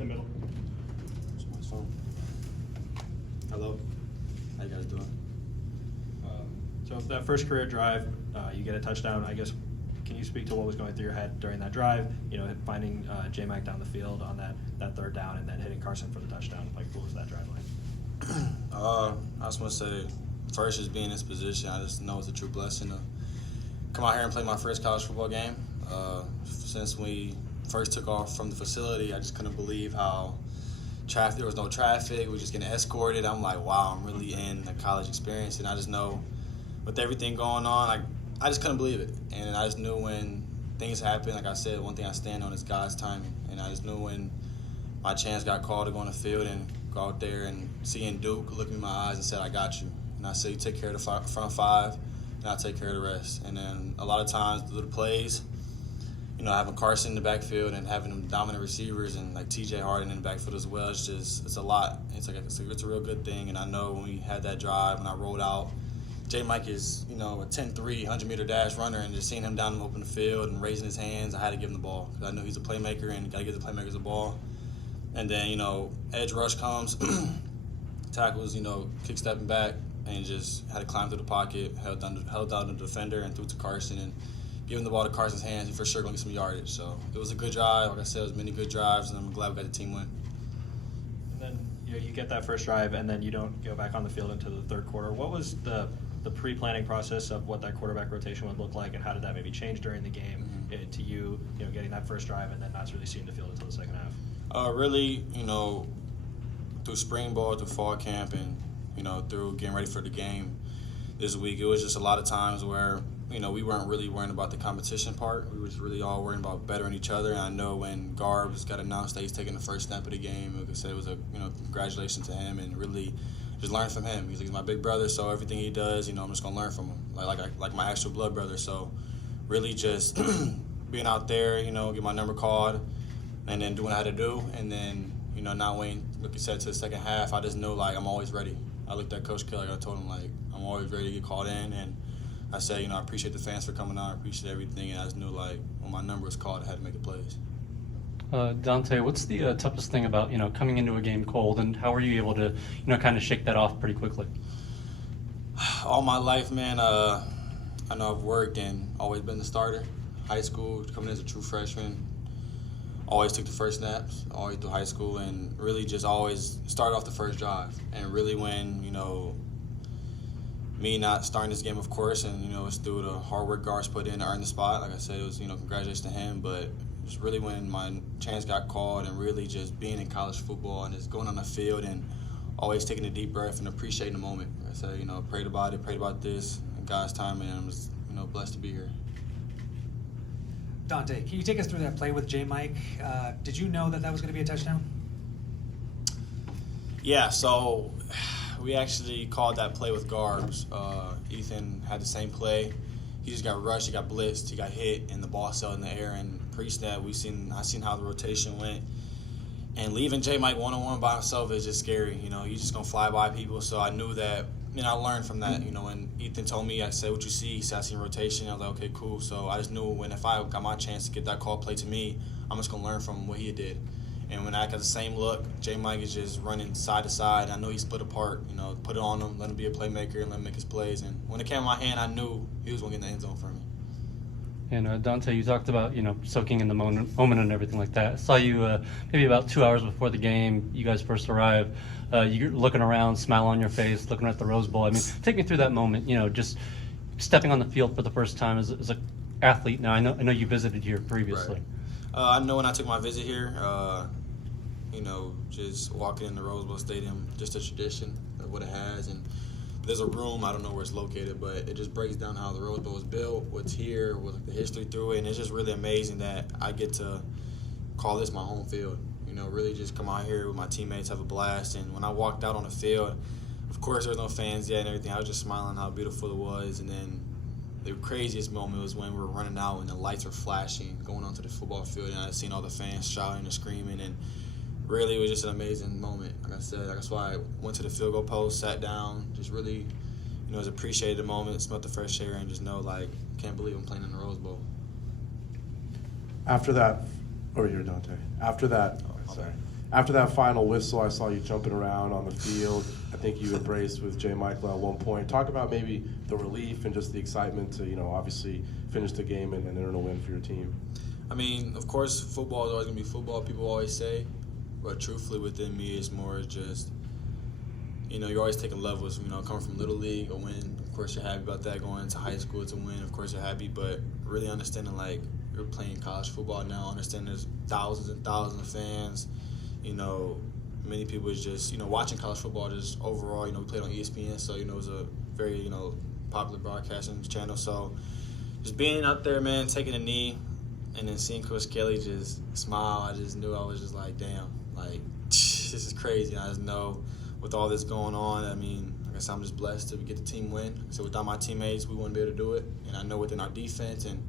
In the middle. Hello. How you guys doing? So that first career drive, you get a touchdown. I guess, can you speak to what was going through your head during that drive? You know, finding J-Mac down the field on that third down and then hitting Carson for the touchdown. Like, what was that drive like? I just want to say, first, just being in this position, I just know it's a true blessing to come out here and play my first college football game. Since we first took off from the facility, I just couldn't believe how there was no traffic. We were just getting escorted. I'm like, wow, I'm really in the college experience. And I just know with everything going on, I just couldn't believe it. And I just knew when things happen, like I said, one thing I stand on is God's timing. And I just knew when my chance got called to go on the field and go out there and seeing Duke look me in my eyes and said, I got you. And I said, you take care of the front five, and I'll take care of the rest. And then a lot of times through the plays, you know, having Carson in the backfield and having them dominant receivers and like TJ Harden in the backfield as well, it's a lot. It's a real good thing. And I know when we had that drive, when I rolled out, J-Mike is, you know, a 10-3, 100-meter dash runner, and just seeing him down the open field and raising his hands, I had to give him the ball. Because I knew he's a playmaker, and you got to give the playmakers the ball. And then, you know, edge rush comes, tackles, you know, kick-stepping back, and just had to climb through the pocket, held down the defender, and threw it to Carson. And giving the ball to Carson's hands, he's for sure going to get some yardage. So it was a good drive. Like I said, it was many good drives, and I'm glad we got the team win. And then you get that first drive, and then you don't go back on the field until the third quarter. What was the pre-planning process of what that quarterback rotation would look like, and how did that maybe change during the game to you know, getting that first drive and then not really seeing the field until the second half? Really, you know, through spring ball, through fall camp, and, you know, through getting ready for the game this week, it was just a lot of times where, you know, we weren't really worrying about the competition part. We were just really all worrying about bettering each other. And I know when Garbs got announced that he's taking the first snap of the game, like I said, it was congratulations to him, and really just learn from him. He's my big brother, so everything he does, you know, I'm just gonna learn from him, like my actual blood brother. So really just being out there, you know, get my number called, and then doing what I had to do, and then, you know, not waiting, like you said, to the second half. I just knew, like, I'm always ready. I looked at Coach Kelly, I told him, like, I'm always ready to get called in, and I said, you know, I appreciate the fans for coming out, I appreciate everything, and I just knew, like, when my number was called, I had to make the plays. Dante, what's the toughest thing about, you know, coming into a game cold, and how were you able to, you know, kind of shake that off pretty quickly? All my life, man, I know I've worked and always been the starter. High school, coming in as a true freshman, always took the first snaps, always through high school, and really just always started off the first drive. And really when, you know, me not starting this game, of course, and, you know, it's through the hard work Guards put in to earn the spot. Like I said, it was, you know, congratulations to him, but just really when my chance got called and really just being in college football and just going on the field and always taking a deep breath and appreciating the moment. Like I said, you know, prayed about this, and God's time, and I'm just, you know, blessed to be here. Dante, can you take us through that play with J-Mike? Did you know that was going to be a touchdown? Yeah, so we actually called that play with Garbs. Ethan had the same play. He just got rushed, he got blitzed, he got hit, and the ball sailed in the air. And pre-snap, I seen how the rotation went. And leaving J-Mike one-on-one by himself is just scary. You know, he's just going to fly by people. So I knew that, you know, I learned from that. You know, when Ethan told me, I said, what you see? He said, I seen rotation. I was like, okay, cool. So I just knew if I got my chance to get that call play to me, I'm just going to learn from what he did. And when I got the same look, J-Mike is just running side to side. I know he split apart, you know, put it on him, let him be a playmaker, and let him make his plays. And when it came in my hand, I knew he was going to get in the end zone for me. And Dante, you talked about, you know, soaking in the moment and everything like that. I saw you maybe about 2 hours before the game, you guys first arrived. You're looking around, smile on your face, looking at the Rose Bowl. I mean, take me through that moment, you know, just stepping on the field for the first time as an athlete. Now, I know you visited here previously. Right. I know when I took my visit here, you know, just walking in the Rose Bowl Stadium, just a tradition of what it has. And there's a room, I don't know where it's located, but it just breaks down how the Rose Bowl was built, what's here, what the history through it. And it's just really amazing that I get to call this my home field. You know, really just come out here with my teammates, have a blast. And when I walked out on the field, of course there was no fans yet and everything. I was just smiling how beautiful it was. And then the craziest moment was when we were running out and the lights were flashing, going onto the football field, and I seen all the fans shouting and screaming. And really, it was just an amazing moment. Like I said, that's why I went to the field goal post, sat down, just really, you know, just appreciated the moment, smelled the fresh air, and just know, like, can't believe I'm playing in the Rose Bowl. After that, over here, Dante. After that, After that final whistle, I saw you jumping around on the field. I think you embraced with J. Michael at one point. Talk about maybe the relief and just the excitement to, obviously finish the game and earn a win for your team. I mean, of course, football is always going to be football, people always say. But truthfully, within me, it's more just, you're always taking levels. Coming from Little League, a win, of course, you're happy about that. Going into high school, it's a win, of course, you're happy. But really understanding, like, you're playing college football now, understanding there's thousands and thousands of fans. Many people is just, watching college football just overall. We played on ESPN, so, it was a very, popular broadcasting channel. So just being out there, man, taking a knee, and then seeing Coach Kelly just smile, I just knew I was just like, damn, like, this is crazy. And I just know with all this going on, I mean, like I said, I'm just blessed to get the team win. So without my teammates, we wouldn't be able to do it. And I know within our defense and,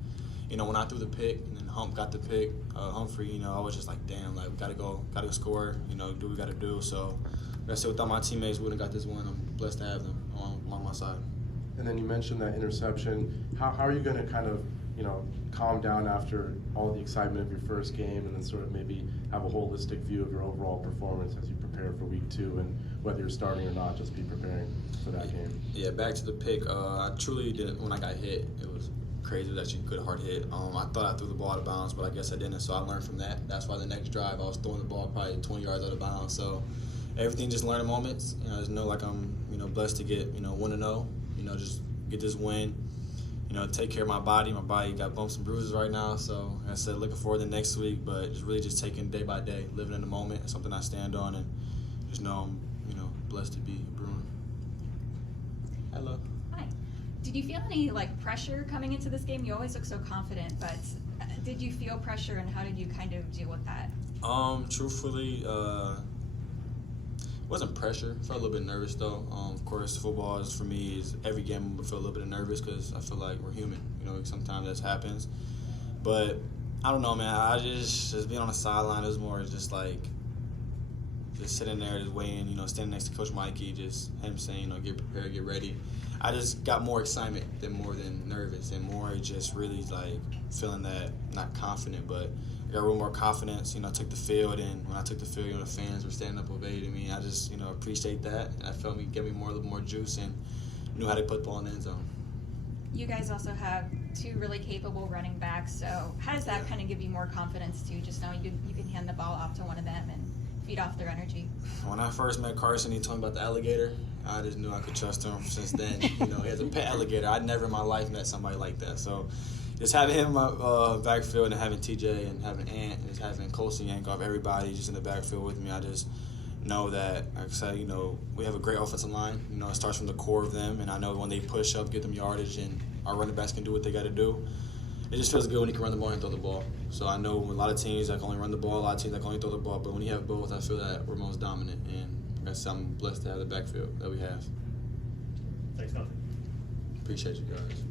when I threw the pick and then Hump got the pick, Humphrey, I was just like, damn, like, we got to score, do what we got to do. So, like I said, without my teammates, we wouldn't have got this win. I'm blessed to have them along my side. And then you mentioned that interception. How are you going to kind of, calm down after all the excitement of your first game and then sort of maybe have a holistic view of your overall performance as you prepare for week 2 and whether you're starting or not, just be preparing for that game? Yeah, back to the pick. I truly didn't, when I got hit, it was crazy. It was actually a good hard hit. I thought I threw the ball out of bounds, but I guess I didn't, so I learned from that. That's why the next drive I was throwing the ball probably 20 yards out of bounds. So everything just learning moments. I just know like I'm, blessed to get, 1-0, just get this win. Take care of my body. My body got bumps and bruises right now. So, like I said, looking forward to next week, but just taking day by day, living in the moment. It's something I stand on, and just know I'm, blessed to be a Bruin. Hello. Hi. Did you feel any pressure coming into this game? You always look so confident, but did you feel pressure, and how did you kind of deal with that? Truthfully, wasn't pressure. I felt a little bit nervous though. Of course, football is for me is every game I feel a little bit nervous because I feel like we're human. Sometimes that happens. But I don't know, man. I just being on the sideline, it was more just like just sitting there, just waiting. Standing next to Coach Mikey, just him saying, get prepared, get ready. I just got more excitement more than nervous, and more just really like feeling that not confident, but I got a little more confidence. Took the field, and when I took the field, the fans were standing up, obeying me. I just appreciate that. And I felt me give me a little more juice, and knew how to put the ball in the end zone. You guys also have 2 really capable running backs, so how does that kind of give you more confidence too, just knowing you can hand the ball off to one of them and feed off their energy? When I first met Carson, he told me about the alligator. I just knew I could trust him since then. He has a pet alligator. I'd never in my life met somebody like that. So just having him in my backfield and having TJ and having Ant and just having Colson Yankov, everybody just in the backfield with me, I just know that, like I said, we have a great offensive line. It starts from the core of them, and I know when they push up, get them yardage, and our running backs can do what they got to do. It just feels good when you can run the ball and throw the ball. So I know a lot of teams that can only run the ball, a lot of teams that can only throw the ball, but when you have both, I feel that we're most dominant, and like I said, I'm blessed to have the backfield that we have. Thanks, Dante. Appreciate you guys.